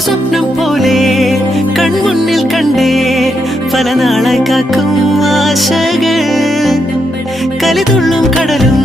സ്വപ്നം പോലെ കൺമുന്നിൽ കണ്ടേ പല നാളായി കാക്കും ആശകൾ കലിതുള്ളും കടലും